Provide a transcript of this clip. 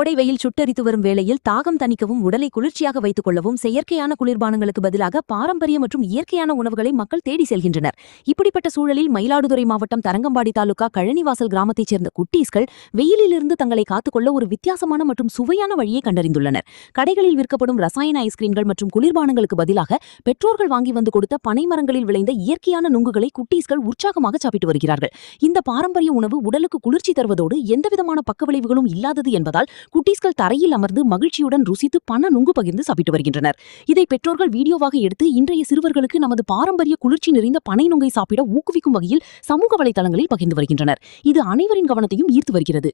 கோடை வெயில் சுட்டரித்து வரும் வேளையில் தாகம் தணிக்கவும் உடலை குளிர்ச்சியாக வைத்துக் கொள்ளவும் செயற்கையான குளிர்பானங்களுக்கு பதிலாக பாரம்பரிய மற்றும் இயற்கையான உணவுகளை மக்கள் தேடி செல்கின்றனர். இப்படிப்பட்ட சூழலில் மயிலாடுதுறை மாவட்டம் தரங்கம்பாடி தாலுகா கழனிவாசல் கிராமத்தைச் சேர்ந்த குட்டீஸ்கள் வெயிலிலிருந்து தங்களை காத்துக்கொள்ள ஒரு வித்தியாசமான மற்றும் சுவையான வழியை கண்டறிந்துள்ளனர். கடைகளில் விற்கப்படும் ரசாயன ஐஸ்கிரீம்கள் மற்றும் குளிர்பானங்களுக்கு பதிலாக பெற்றோர்கள் வாங்கி வந்து கொடுத்த பனை மரங்களில் விளைந்த இயற்கையான நுங்குகளை குட்டீஸ்கள் உற்சாகமாக சாப்பிட்டு வருகிறார்கள். இந்த பாரம்பரிய உணவு உடலுக்கு குளிர்ச்சி தருவதோடு எந்தவிதமான பக்கவிளைவுகளும் இல்லாதது என்பதால் குட்டீஸ்கள் தரையில் அமர்ந்து மகிழ்ச்சியுடன் ருசித்து பண நுங்கு பகிர்ந்து சாப்பிட்டு வருகின்றனர். இதை பெற்றோர்கள் வீடியோவாக எடுத்து இன்றைய சிறுவர்களுக்கு நமது பாரம்பரிய குளிர்ச்சி நிறைந்த பனை நுங்கை சாப்பிட ஊக்குவிக்கும் வகையில் சமூக வலைதளங்களில் பகிர்ந்து வருகின்றனர். இது அனைவரின் கவனத்தையும் ஈர்த்து வருகிறது.